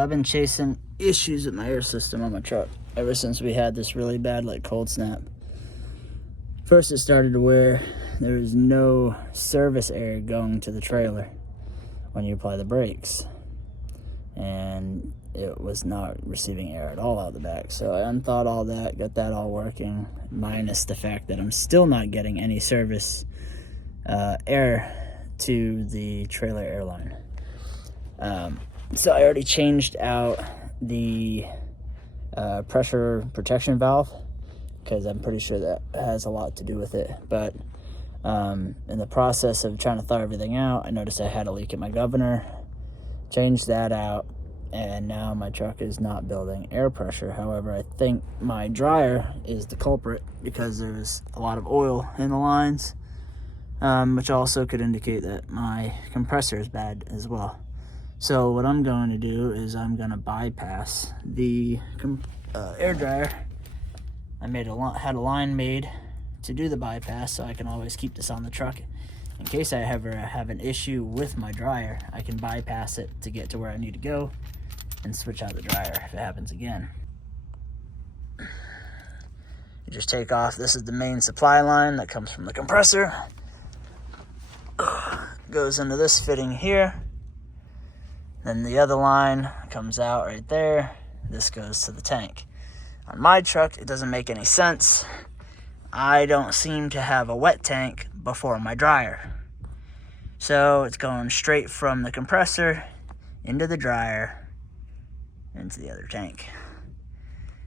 So I've been chasing issues with my air system on my truck ever since we had this really bad cold snap. First it started to where there was no service air going to the trailer when you apply the brakes, and it was not receiving air at all out the back. So I unthawed all that, got that all working, minus the fact that I'm still not getting any service air to the trailer airline. So I already changed out the pressure protection valve, because I'm pretty sure that has a lot to do with it. But in the process of trying to thaw everything out, I noticed I had a leak in my governor, changed that out, and now my truck is not building air pressure. However, I think my dryer is the culprit, because there's a lot of oil in the lines, which also could indicate that my compressor is bad as well. So what I'm going to do is I'm going to bypass the air dryer. I had a line made to do the bypass, so I can always keep this on the truck. In case I ever have an issue with my dryer, I can bypass it to get to where I need to go and switch out the dryer if it happens again. You just take off. This is the main supply line that comes from the compressor. Goes into this fitting here. Then the other line comes out right there. This goes to the tank. On my truck, it doesn't make any sense. I don't seem to have a wet tank before my dryer. So it's going straight from the compressor into the dryer, into the other tank,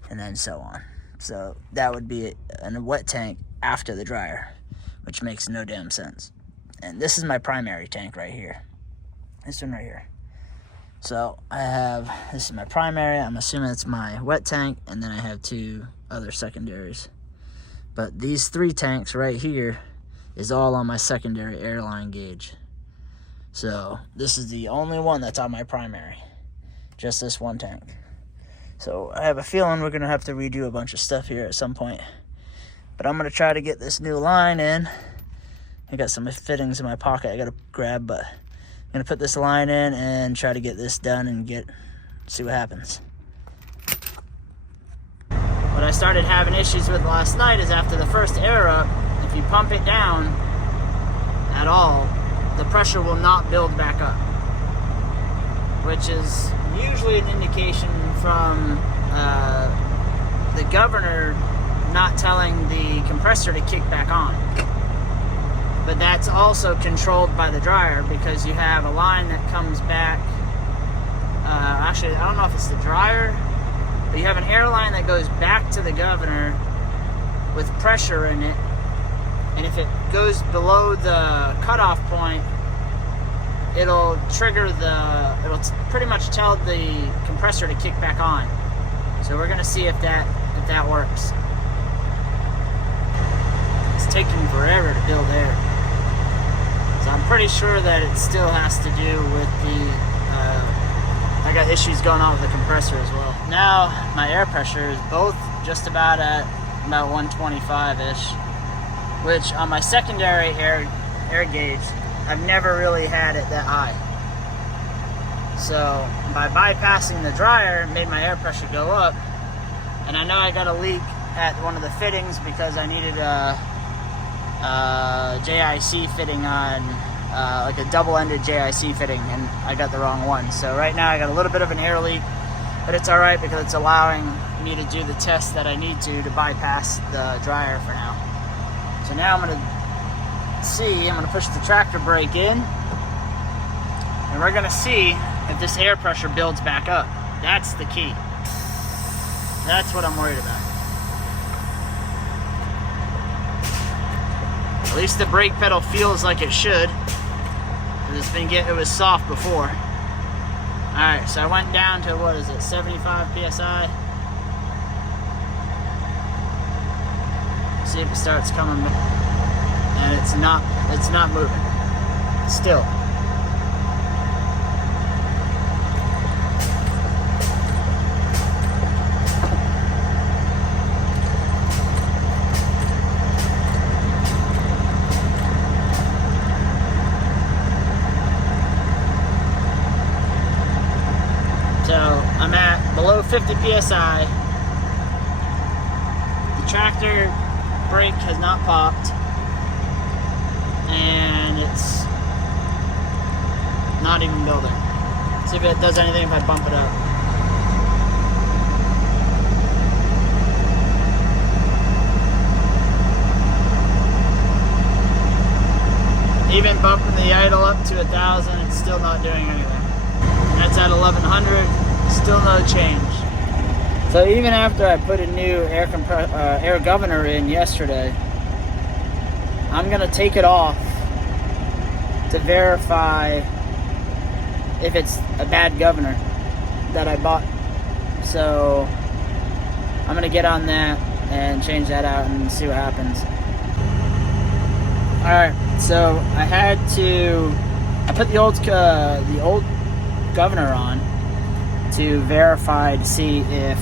and then so on. So that would be a wet tank after the dryer, which makes no damn sense. And this is my primary tank right here. This one right here. So this is my primary. I'm assuming it's my wet tank, and then I have two other secondaries. But these three tanks right here is all on my secondary airline gauge. So this is the only one that's on my primary. Just this one tank. So I have a feeling we're gonna have to redo a bunch of stuff here at some point. But I'm gonna try to get this new line in. I got some fittings in my pocket I gotta grab, but I'm gonna put this line in and try to get this done and see what happens. What I started having issues with last night is after the first air up, if you pump it down at all, the pressure will not build back up, which is usually an indication from the governor not telling the compressor to kick back on. But that's also controlled by the dryer, because you have a line that comes back. Actually, I don't know if it's the dryer, but you have an airline that goes back to the governor with pressure in it. And if it goes below the cutoff point, it'll pretty much tell the compressor to kick back on. So we're gonna see if that works. It's taking forever to build air. So I'm pretty sure that it still has to do with I got issues going on with the compressor as well. Now my air pressure is both just about at 125-ish, which on my secondary air gauge, I've never really had it that high. So by bypassing the dryer, it made my air pressure go up. And I know I got a leak at one of the fittings because I needed a JIC fitting on, like a double-ended JIC fitting, and I got the wrong one. So right now I got a little bit of an air leak, but it's all right because it's allowing me to do the test that I need to bypass the dryer for now. So now I'm gonna push the tractor brake in, and we're gonna see if this air pressure builds back up. That's the key. That's what I'm worried about. At least the brake pedal feels like it should, because it was soft before. Alright, so I went down to, 75 PSI. See if it starts coming back. And it's not moving. Still. So 150 psi. The tractor brake has not popped, and it's not even building. See if it does anything if I bump it up. Even bumping the idle up to 1,000, it's still not doing anything. And that's at 1,100, still no change. So even after I put a new air governor in yesterday, I'm gonna take it off to verify if it's a bad governor that I bought. So I'm gonna get on that and change that out and see what happens. Alright, so I put the old governor on to verify to see if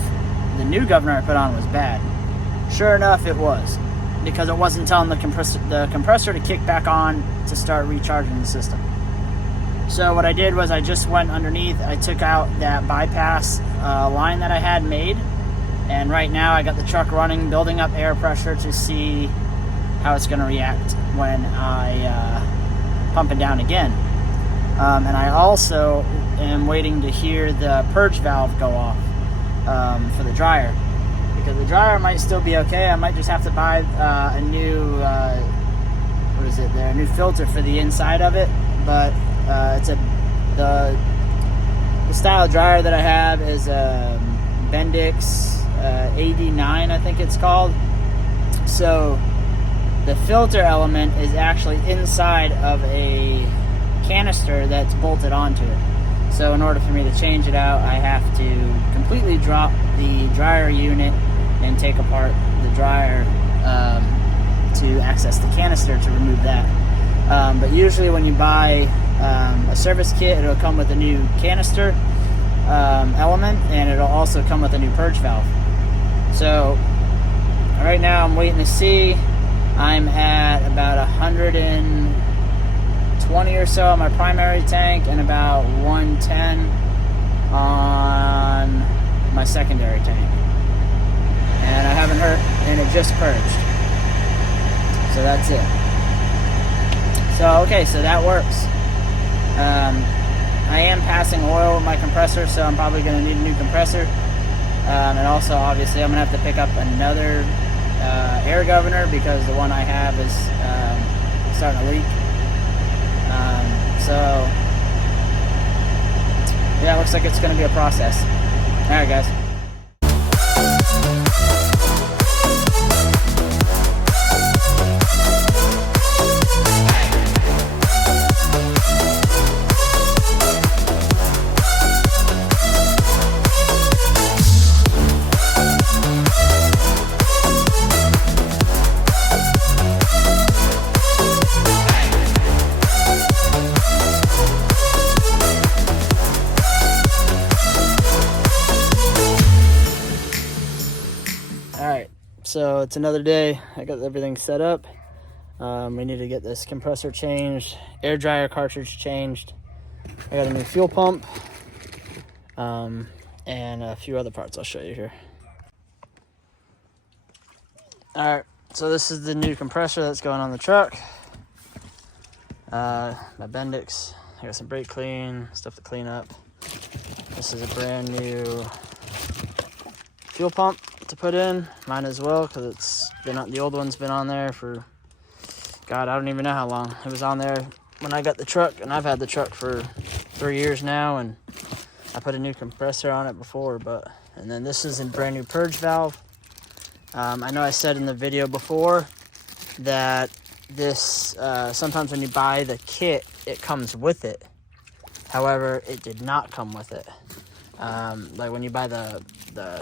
the new governor I put on was bad. Sure enough, it was, because it wasn't telling the compressor to kick back on to start recharging the system. So what I did was I just went underneath, I took out that bypass line that I had made, and right now I got the truck running, building up air pressure to see how it's going to react when I pump it down again. And I also am waiting to hear the purge valve go off for the dryer, because the dryer might still be okay. I might just have to buy a new a new filter for the inside of it, but it's the style dryer that I have is a Bendix 89, I think it's called. So the filter element is actually inside of a canister that's bolted onto it. So in order for me to change it out, I have to completely drop the dryer unit and take apart the dryer to access the canister to remove that. But usually when you buy a service kit, it'll come with a new canister element, and it'll also come with a new purge valve. So right now I'm waiting to see. I'm at about 120 or so on my primary tank and about 110 on my secondary tank. And I haven't hurt, and it just purged. So that's it. So, okay, so that works. I am passing oil with my compressor, so I'm probably going to need a new compressor. And also, obviously, I'm going to have to pick up another air governor, because the one I have is starting to leak. So yeah, it looks like it's going to be a process. All right, guys. So it's another day. I got everything set up. We need to get this compressor changed, air dryer cartridge changed. I got a new fuel pump, and a few other parts I'll show you here. All right, so this is the new compressor that's going on the truck. My Bendix. I got some brake clean, stuff to clean up. This is a brand new fuel pump to put in, mine as well, because it's been on, the old one's been on there for, God, I don't even know how long. It was on there when I got the truck, and I've had the truck for 3 years now, and I put a new compressor on it before. And then this is a brand new purge valve. I know I said in the video before that this sometimes when you buy the kit, it comes with it. However, it did not come with it. Like when you buy the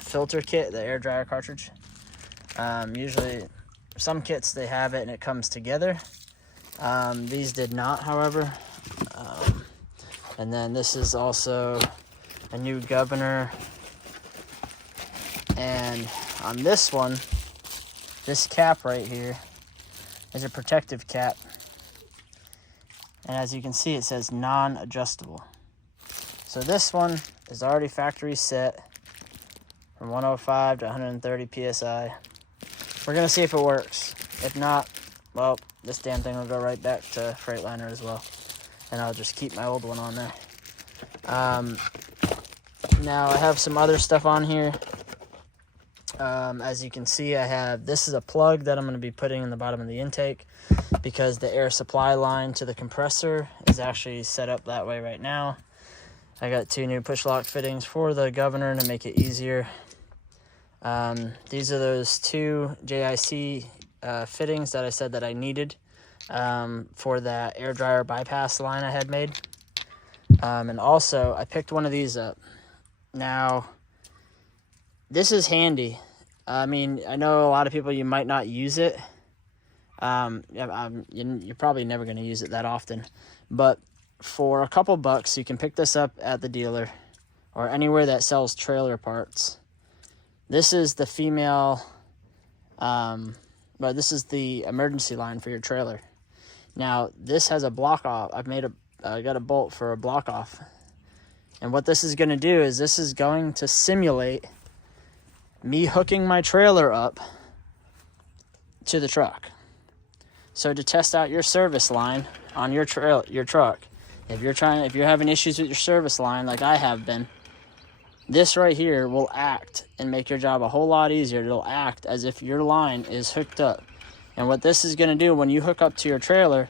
filter kit, the air dryer cartridge, usually some kits they have it and it comes together. These did not, however. And then this is also a new governor, and on this one, this cap right here is a protective cap, and as you can see, it says non-adjustable. So this one is already factory set. from 105 to 130 psi. We're gonna see if it works. If not, well, this damn thing will go right back to Freightliner as well, and I'll just keep my old one on there. Now I have some other stuff on here. As you can see, this is a plug that I'm going to be putting in the bottom of the intake, because the air supply line to the compressor is actually set up that way right now. I got 2 new push lock fittings for the governor to make it easier. These are those 2 JIC fittings that I said that I needed for that air dryer bypass line I had made. And also, I picked one of these up. Now, this is handy. I mean, I know a lot of people, you might not use it. You're probably never going to use it that often. But for a couple bucks, you can pick this up at the dealer or anywhere that sells trailer parts. This is the female, but this is the emergency line for your trailer. Now, this has a block off. I got a bolt for a block off. And what this is going to do is this is going to simulate me hooking my trailer up to the truck. So to test out your service line on your truck, if you're having issues with your service line like I have been, this right here will act and make your job a whole lot easier. It'll act as if your line is hooked up. And what this is going to do when you hook up to your trailer,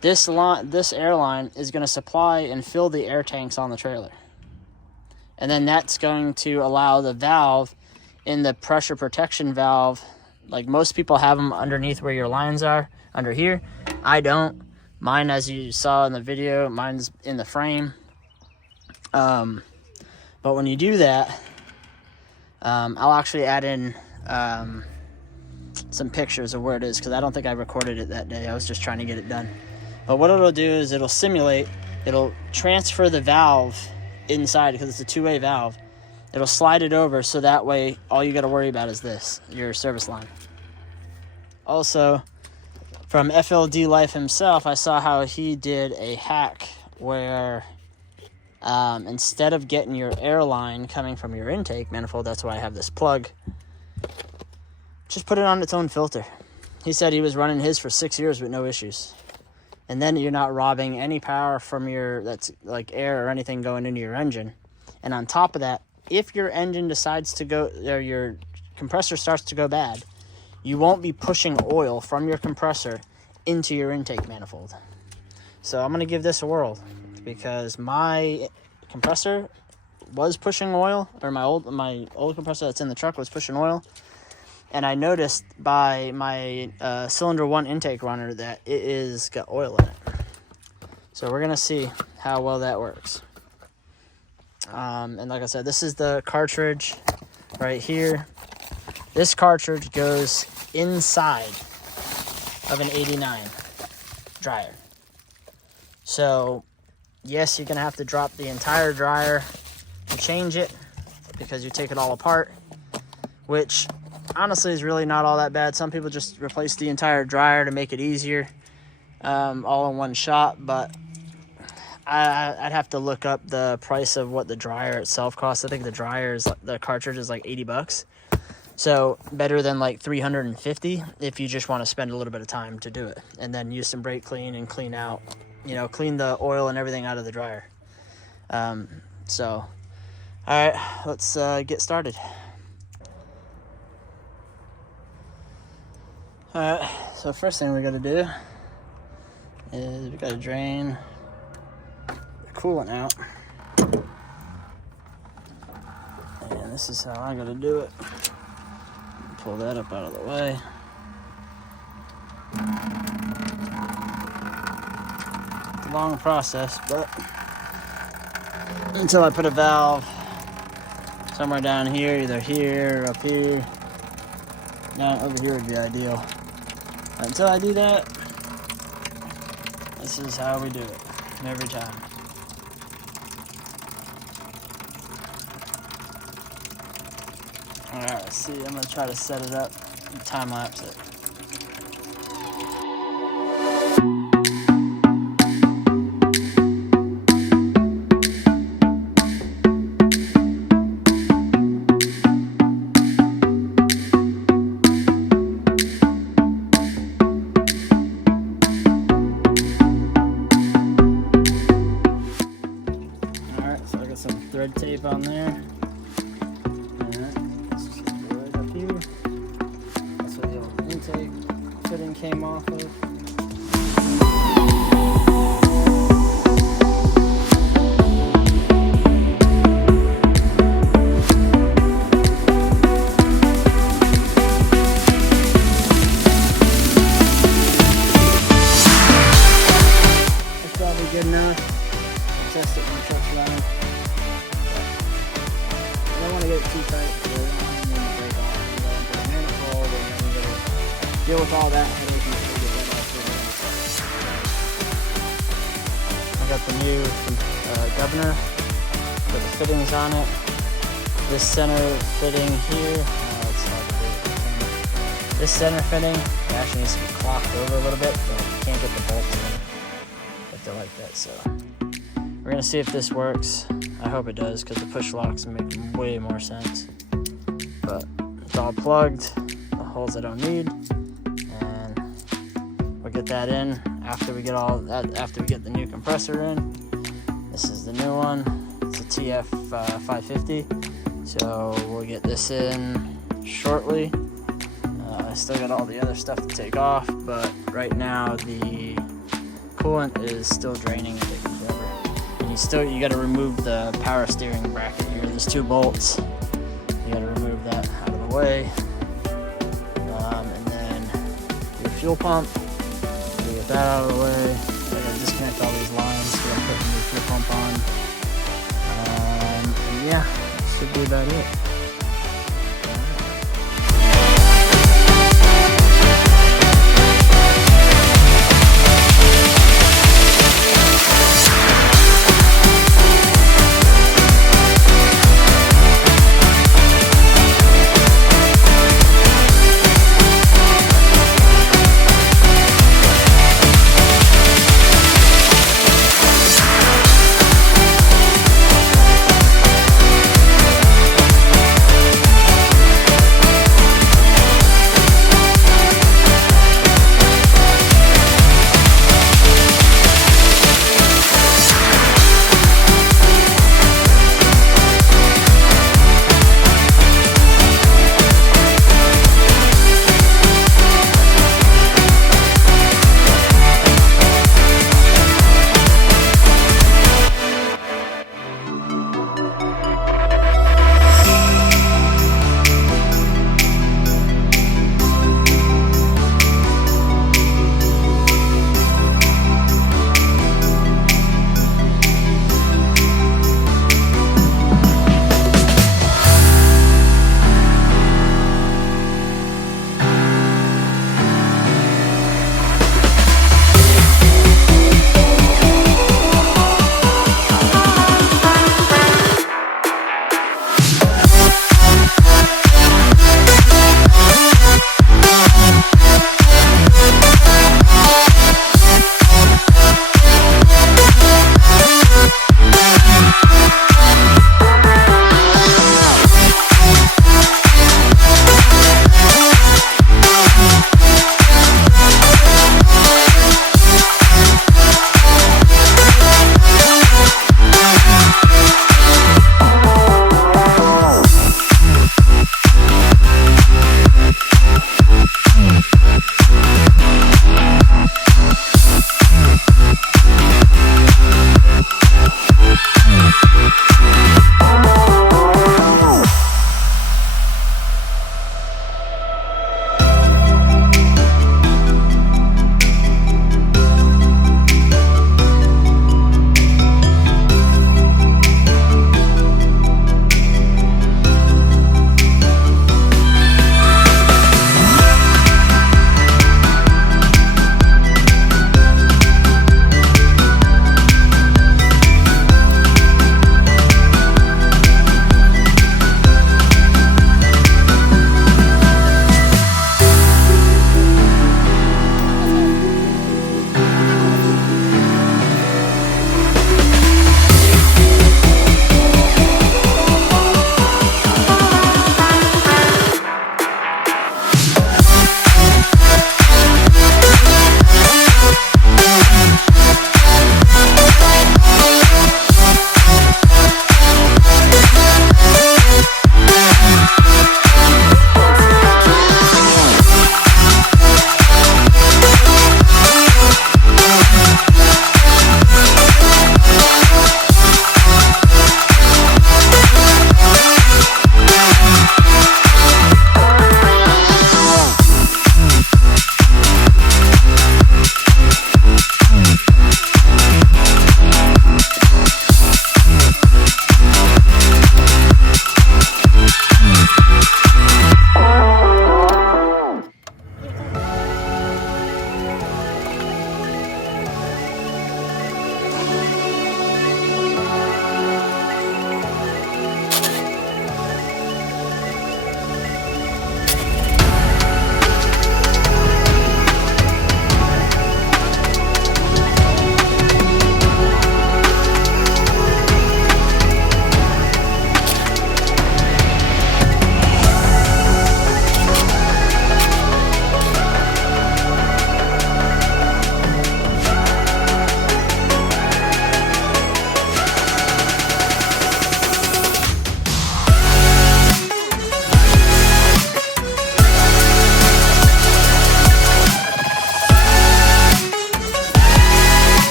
this air line is going to supply and fill the air tanks on the trailer. And then that's going to allow the valve in the pressure protection valve, like most people have them underneath where your lines are, under here. I don't. Mine, as you saw in the video, mine's in the frame. But when you do that, I'll actually add in some pictures of where it is, because I don't think I recorded it that day. I was just trying to get it done. But what it'll do is it'll transfer the valve inside, because it's a 2-way valve. It'll slide it over, so that way all you got to worry about is this, your service line. Also, from FLD Life himself, I saw how he did a hack where instead of getting your air line coming from your intake manifold, that's why I have this plug, just put it on its own filter. He said he was running his for 6 years with no issues. And then you're not robbing any power from that's like air or anything going into your engine. And on top of that, if your engine decides to go, or your compressor starts to go bad, you won't be pushing oil from your compressor into your intake manifold. So I'm going to give this a whirl, because my compressor was pushing oil, or my old compressor that's in the truck was pushing oil. And I noticed by my cylinder 1 intake runner that it is got oil in it. So we're going to see how well that works. And like I said, this is the cartridge right here. This cartridge goes inside of an 89 dryer. So yes, you're going to have to drop the entire dryer to change it, because you take it all apart, which honestly is really not all that bad. Some people just replace the entire dryer to make it easier, all in one shot. But I'd have to look up the price of what the dryer itself costs. I think the cartridge is like $80. So better than like $350 if you just want to spend a little bit of time to do it, and then use some brake clean and clean the oil and everything out of the dryer. All right, let's get started. All right, so first thing we got to do is we got to drain the coolant out. And this is how I got to do it. Pull that up out of the way. It's a long process, but until I put a valve somewhere down here, either here or up here, down over here would be ideal. Until I do that, this is how we do it every time. Alright, let's see. I'm going to try to set it up and time lapse it. red tape on there. And this is right up here. That's where the old intake fitting came off of. Good enough. I'll test it when the truck's running. I don't want to get it too tight because I don't want to break off and go into the manifold and then we gotta deal with all that headache until we get that off the I got the new governor with the fittings on it. This center fitting here, it's hard to do. This center fitting actually needs to be clocked over a little bit, but you can't get the bolts in it. They're like that, so we're gonna see if this works. I hope it does because the push locks make way more sense. But it's all plugged, the holes I don't need, and we'll get that in after we get all that. After we get the new compressor in. This is the new one. It's a TF 550. So we'll get this in shortly. I still got all the other stuff to take off, but right now the coolant is still draining and taking forever. And you got to remove the power steering bracket here. There's 2 bolts. You got to remove that out of the way. And then your fuel pump. You get that out of the way. So I got to disconnect all these lines so I'm putting the fuel pump on. And yeah, that should be about it.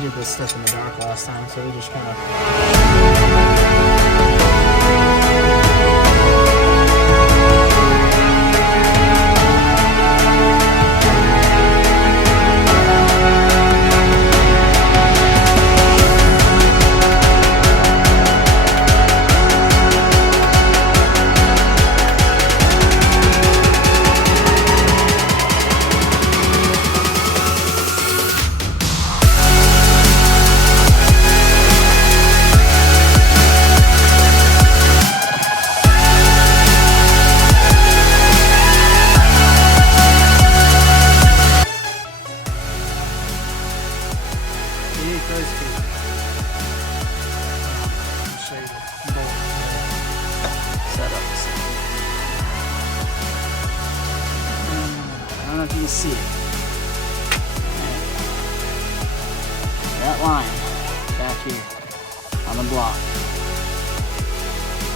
we did this stuff in the dark last time, so we just kind of... I don't know if you can see it. That line back here on the block.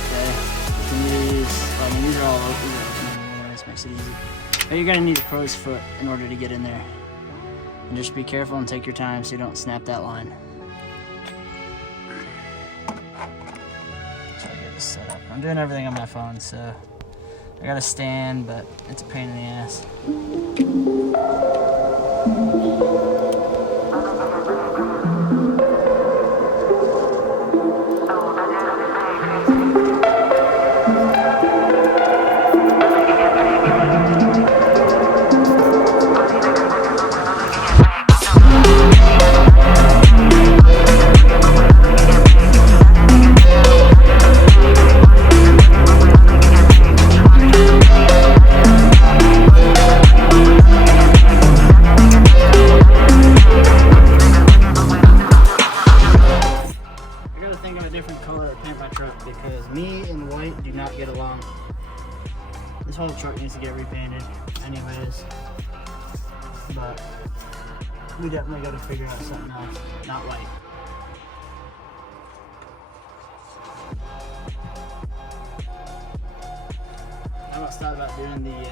Okay, you can use, I mean, these are all open. This makes it easy. But you're gonna need a crow's foot in order to get in there. And just be careful and take your time so you don't snap that line. Try to get this set up. I'm doing everything on my phone, so I got a stand, but it's a pain in the ass. Because me and white do not get along. This whole truck needs to get repainted anyways, but we definitely got to figure out something else, not white. I almost thought about doing the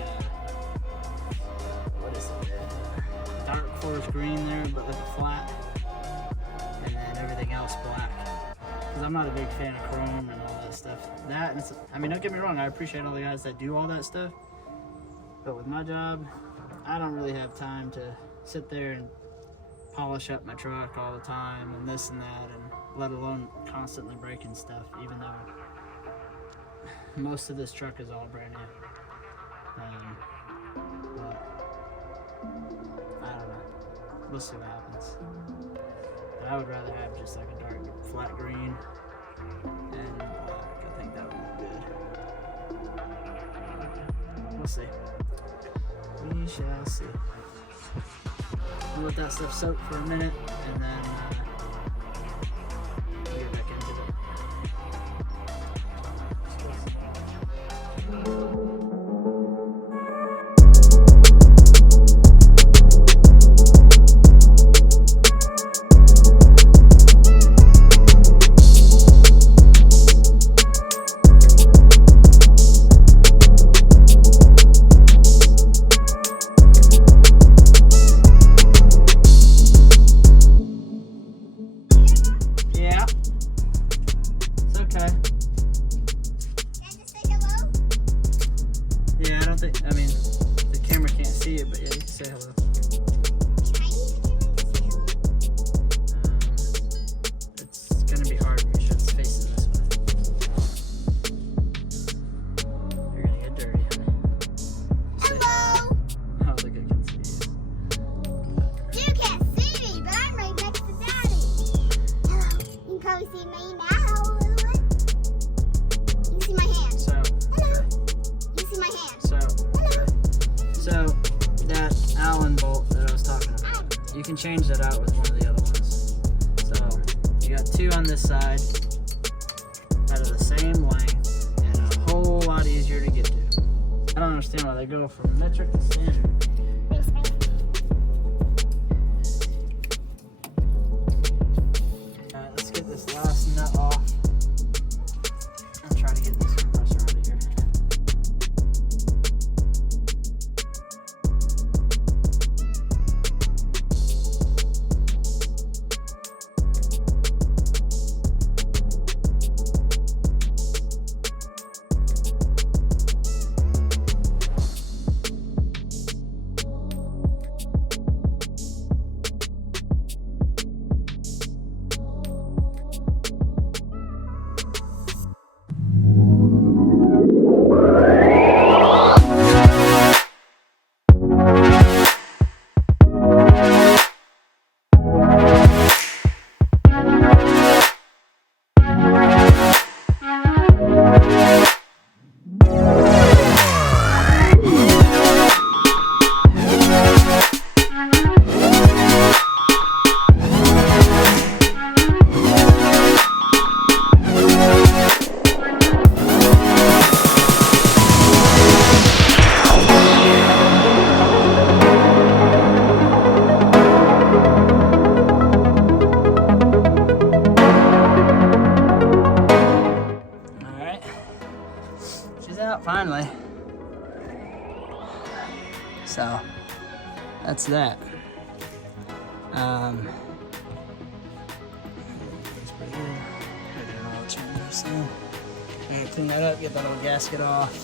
what is it, dark forest green there, but like a flat, and then everything else black. Because I'm not a big fan of chrome and all that stuff. That, and it's, I mean, don't get me wrong, I appreciate all the guys that do all that stuff. But with my job, I don't really have time to sit there and polish up my truck all the time and this and that, and let alone constantly breaking stuff, even though most of this truck is all brand new. But I don't know. We'll see what happens. But I would rather have just like a dark flat green and black. I think that would look good. We'll see. We shall see. We'll let that stuff soak for a minute and then we'll get back into it. I mean, the camera can't see it, but yeah, you can say hello. It's gonna be hard because it's facing this way. You're gonna get dirty, honey. Hello! Oh, look, I can see you. You can't see me, but I'm right next to Daddy. Hello. You can probably see me now. You see my hand. So, Hello. You see my hand. So that Allen bolt that I was talking about, you can change that out with one of the other ones. So you got two on this side that are the same length and a whole lot easier to get to. I don't understand why they go from metric to standard. Alright, let's get this last nut off and try to get this compressor out of here. out finally. So that's that. That's pretty good. I did an oil change just now. I'm gonna clean that up, get that little gasket off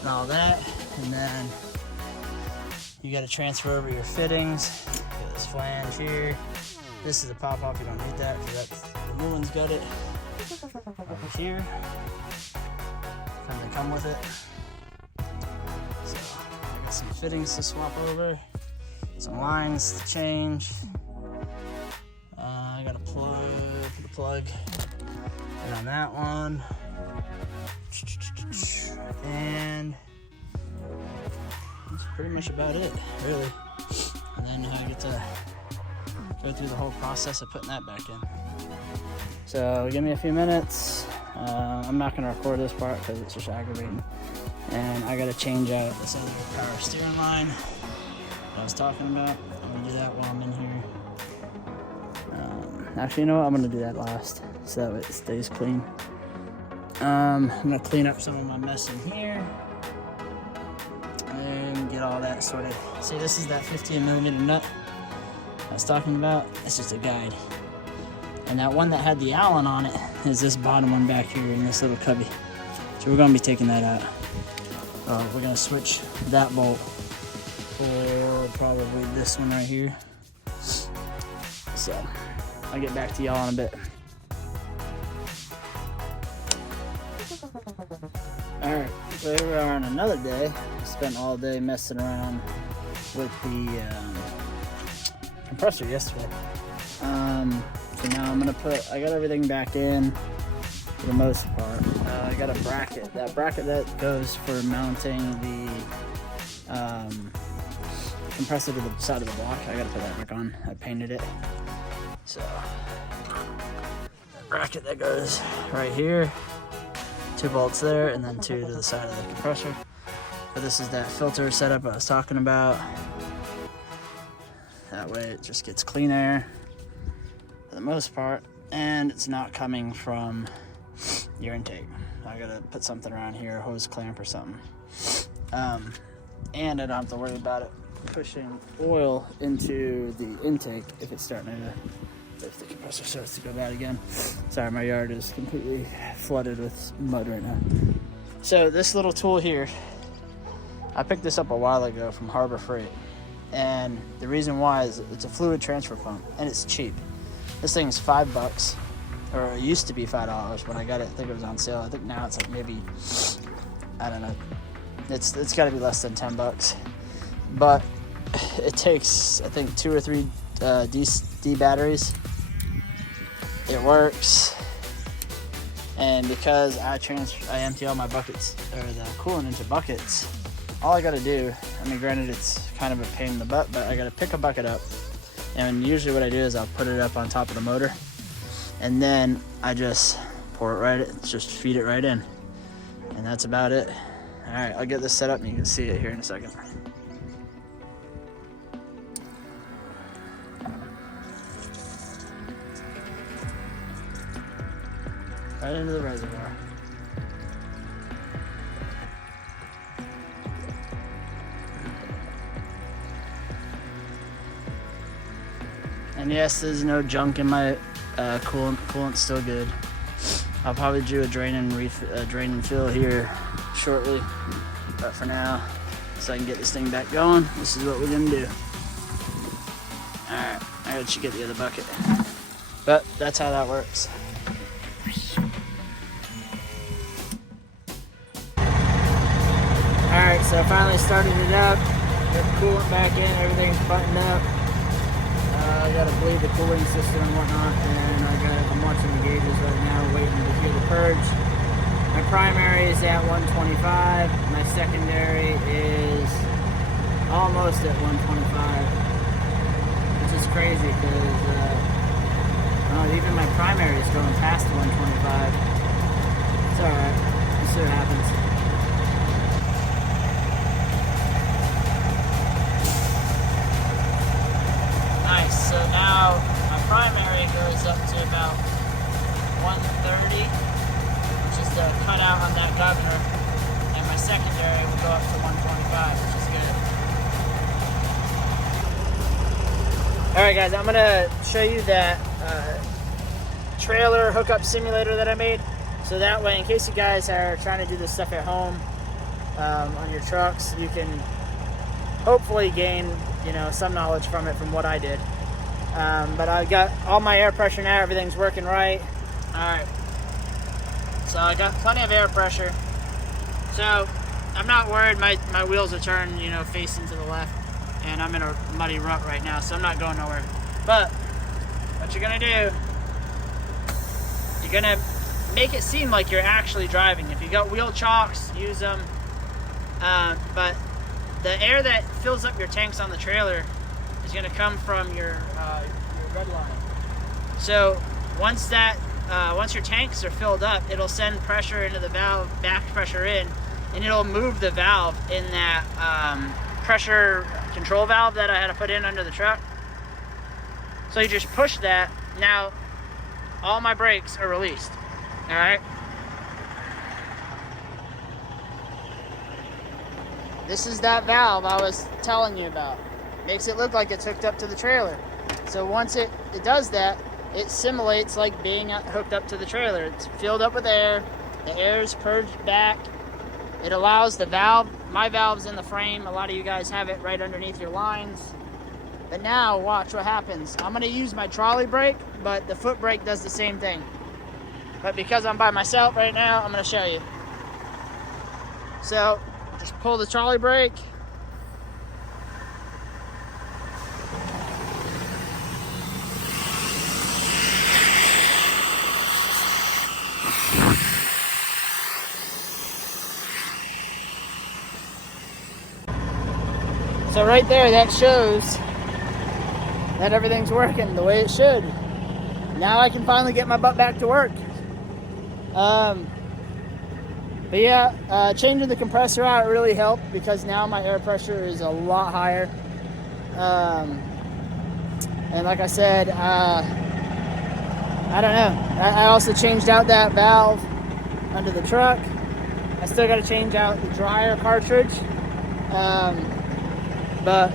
and all that, and then you got to transfer over your fittings. Got this flange here. This is a pop-off. You don't need that because that's the new one's got it over here. They come with it. So I got some fittings to swap over, some lines to change. I got a plug, put a plug in on that one, and that's pretty much about it, really. And then I get to go through the whole process of putting that back in. So give me a few minutes. I'm not gonna record this part because it's just aggravating. And I gotta change out this other power steering line that I was talking about. I'm gonna do that while I'm in here. Actually, you know what? I'm gonna do that last so that it stays clean. I'm gonna clean up some of my mess in here and get all that sorted. See, this is that 15mm nut I was talking about. It's just a guide. And that one that had the Allen on it is this bottom one back here in this little cubby. So we're gonna be taking that out. We're gonna switch that bolt for probably this one right here. So I'll get back to y'all in a bit. Alright, so here we are on another day. I spent all day messing around with the compressor yesterday. So now I'm gonna I got everything back in for the most part. I got a bracket. That bracket that goes for mounting the compressor to the side of the block. I gotta put that back on. I painted it. So, that bracket that goes right here. 2 bolts there, and then 2 to the side of the compressor. But this is that filter setup I was talking about. That way it just gets clean air for the most part, and it's not coming from your intake. I gotta put something around here, a hose clamp or something. And I don't have to worry about it pushing oil into the intake if it's starting to, if the compressor starts to go bad again. Sorry, my yard is completely flooded with mud right now. So this little tool here, I picked this up a while ago from Harbor Freight. And the reason why is it's a fluid transfer pump and it's cheap. This thing's $5, or it used to be $5 when I got it. I think it was on sale. I think now it's like maybe, I don't know. It's got to be less than $10. But it takes, I think, 2 or 3 D batteries. It works. And because I empty all my buckets, or the coolant into buckets, all I gotta do, I mean, granted it's kind of a pain in the butt, but I gotta pick a bucket up, and usually what I do is I'll put it up on top of the motor, and then I just pour it just feed it right in, and that's about it. All right, I'll get this set up and you can see it here in a second. Right into the reservoir. And yes, there's no junk in my coolant. Coolant's still good. I'll probably do a drain and fill here shortly, but for now, so I can get this thing back going, this is what we're gonna do. All right, I gotta get the other bucket, but that's how that works. All right, so I finally started it up. Got the coolant back in, everything's buttoned up. I gotta bleed the cooling system and whatnot, and I'm watching the gauges right now, waiting to hear the purge. My primary is at 125. My secondary is almost at 125, which is crazy because even my primary is going past 125. It's all right. We'll see what happens. Nice. So now my primary goes up to about 130, which is the cutout on that governor. secondary will go up to 125, which is good. All right, guys, I'm gonna show you that trailer hookup simulator that I made. So that way, in case you guys are trying to do this stuff at home on your trucks, you can hopefully gain, you know, some knowledge from it from what I did. But I got all my air pressure now. Everything's working right. All right. So I got plenty of air pressure. So I'm not worried. My wheels are turned, you know, facing to the left, and I'm in a muddy rut right now, so I'm not going nowhere. But what you're gonna do, you're gonna make it seem like you're actually driving. If you got wheel chocks, use them. But the air that fills up your tanks on the trailer is going to come from your red line. So once your tanks are filled up, it'll send pressure into the valve, back pressure in, and it'll move the valve in that pressure control valve that I had to put in under the truck. So you just push that. Now all my brakes are released. All right. This is that valve I was telling you about. Makes it look like it's hooked up to the trailer. So once it does that, it simulates like being hooked up to the trailer. It's filled up with air. The air is purged back. It allows the valve, my valve's in the frame. A lot of you guys have it right underneath your lines. But now watch what happens. I'm gonna use my trolley brake, but the foot brake does the same thing. But because I'm by myself right now, I'm gonna show you. So just pull the trolley brake. So right there, that shows that everything's working the way it should. Now I can finally get my butt back to work. But yeah, changing the compressor out really helped because now my air pressure is a lot higher. And like I said, I don't know. I also changed out that valve under the truck. I still got to change out the dryer cartridge. But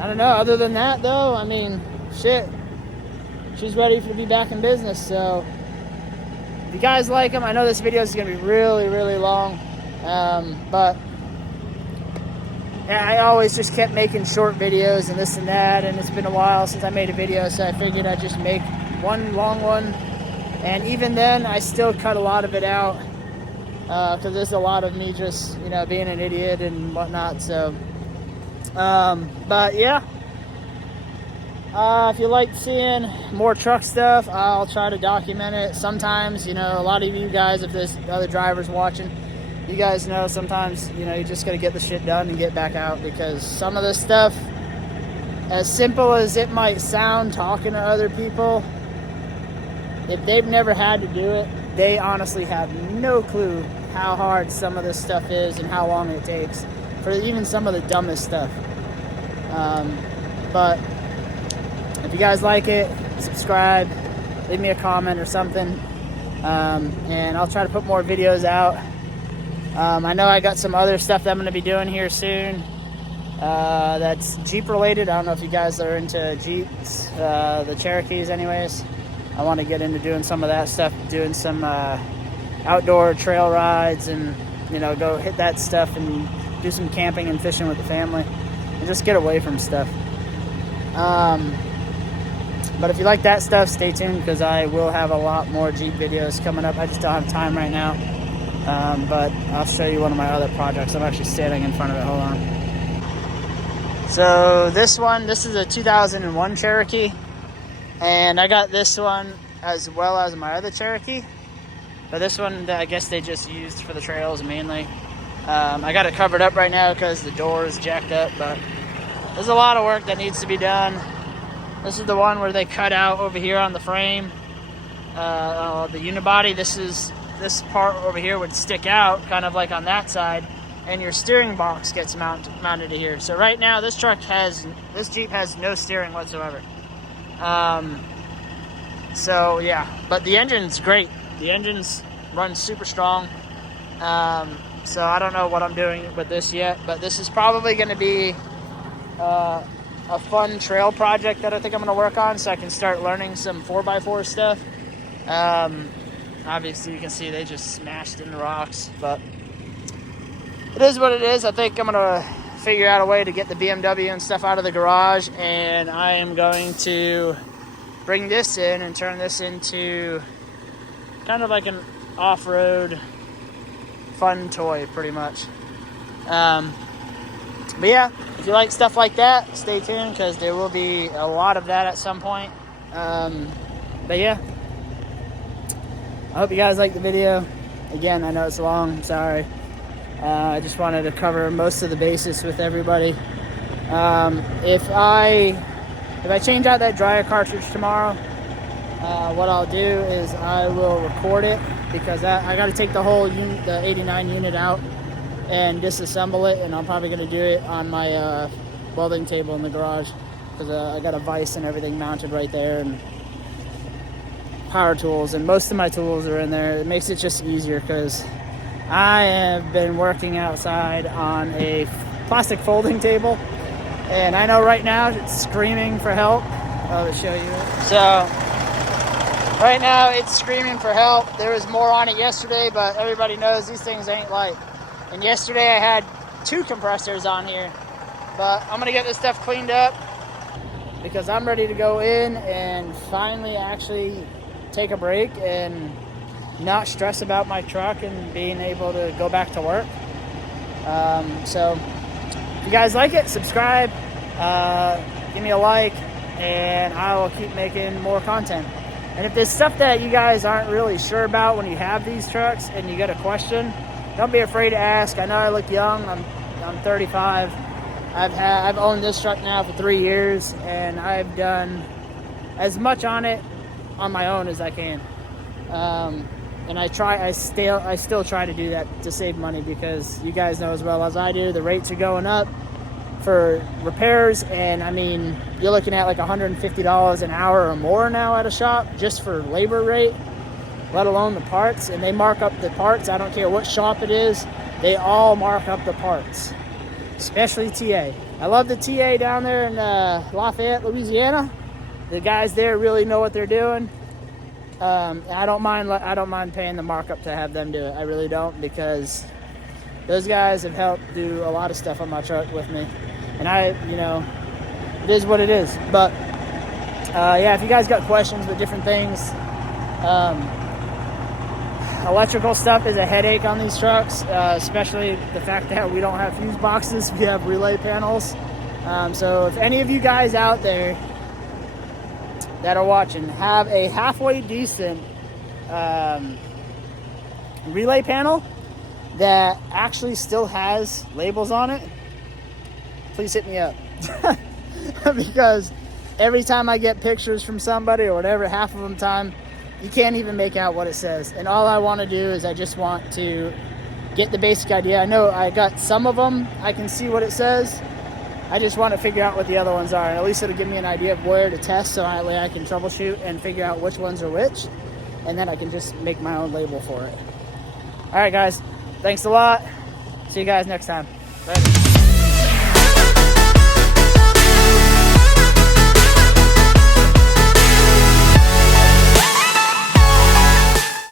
I don't know. Other than that, though, I mean, shit. She's ready to be back in business, so if you guys like them, I know this video is going to be really, really long, but yeah, I always just kept making short videos and this and that, and it's been a while since I made a video, so I figured I'd just make one long one, and even then, I still cut a lot of it out, because there's a lot of me just, you know, being an idiot and whatnot, so, but yeah. If you like seeing more truck stuff, I'll try to document it. Sometimes, you know, a lot of you guys, if there's other drivers watching, you guys know sometimes, you know, you just got to get the shit done and get back out, because some of this stuff, as simple as it might sound talking to other people, if they've never had to do it, they honestly have no clue how hard some of this stuff is and how long it takes for even some of the dumbest stuff. But if you guys like it, subscribe, leave me a comment or something, and I'll try to put more videos out. I know I got some other stuff that I'm going to be doing here soon that's Jeep related. I don't know if you guys are into Jeeps, the Cherokees anyways. I want to get into doing some of that stuff, doing some outdoor trail rides, and, you know, go hit that stuff and do some camping and fishing with the family and just get away from stuff. But if you like that stuff, stay tuned, because I will have a lot more Jeep videos coming up. I just don't have time right now. But I'll show you one of my other projects. I'm actually standing in front of it. Hold on. So this is a 2001 Cherokee. And I got this one as well as my other Cherokee. But this one, I guess they just used for the trails mainly. I got it covered up right now because the door is jacked up. But there's a lot of work that needs to be done. This is the one where they cut out over here on the frame, the unibody. This part over here would stick out, kind of like on that side, and your steering box gets mounted to here. So right now, this Jeep has no steering whatsoever. So yeah, but the engine's great. The engine's runs super strong. So I don't know what I'm doing with this yet, but this is probably going to be a fun trail project that I think I'm going to work on, so I can start learning some 4x4 stuff. Obviously you can see they just smashed into rocks, but it is what it is. I think I'm going to figure out a way to get the BMW and stuff out of the garage, and I am going to bring this in and turn this into kind of like an off-road fun toy, pretty much. But yeah, if you like stuff like that, stay tuned, because there will be a lot of that at some point. But yeah, I hope you guys liked the video. Again, I know it's long, I'm sorry. I just wanted to cover most of the bases with everybody. If I change out that dryer cartridge tomorrow, what I'll do is I will record it, because I got to take the whole unit, the 89 unit out, and disassemble it, and I'm probably going to do it on my welding table in the garage, because I got a vise and everything mounted right there, and power tools, and most of my tools are in there. It makes it just easier, because I have been working outside on a plastic folding table, and I know right now it's screaming for help. I'll show you it. So right now it's screaming for help. There was more on it yesterday, but everybody knows these things ain't light. And yesterday I had 2 compressors on here, but I'm gonna get this stuff cleaned up, because I'm ready to go in and finally actually take a break and not stress about my truck and being able to go back to work. So if you guys like it, subscribe, give me a like, and I will keep making more content. And if there's stuff that you guys aren't really sure about when you have these trucks and you got a question, don't be afraid to ask. I know I look young. I'm 35. I've owned this truck now for 3 years, and I've done as much on it on my own as I can. And I still try to do that to save money, because you guys know as well as I do, the rates are going up for repairs, and I mean, you're looking at like $150 an hour or more now at a shop just for labor rate, let alone the parts. And they mark up the parts. I don't care what shop it is, they all mark up the parts, especially TA. I love the TA down there in Lafayette, Louisiana. The guys there really know what they're doing. I don't mind paying the markup to have them do it. I really don't, because those guys have helped do a lot of stuff on my truck with me, and it is what it is. But yeah, if you guys got questions with different things, electrical stuff is a headache on these trucks, especially the fact that we don't have fuse boxes, we have relay panels. So if any of you guys out there that are watching have a halfway decent relay panel that actually still has labels on it, please hit me up. Because every time I get pictures from somebody or whatever, half of them time, you can't even make out what it says. And all I want to do is I just want to get the basic idea. I know I got some of them, I can see what it says. I just want to figure out what the other ones are, and at least it'll give me an idea of where to test, so I can troubleshoot and figure out which ones are which, and then I can just make my own label for it. All right, guys, thanks a lot. See you guys next time. Later.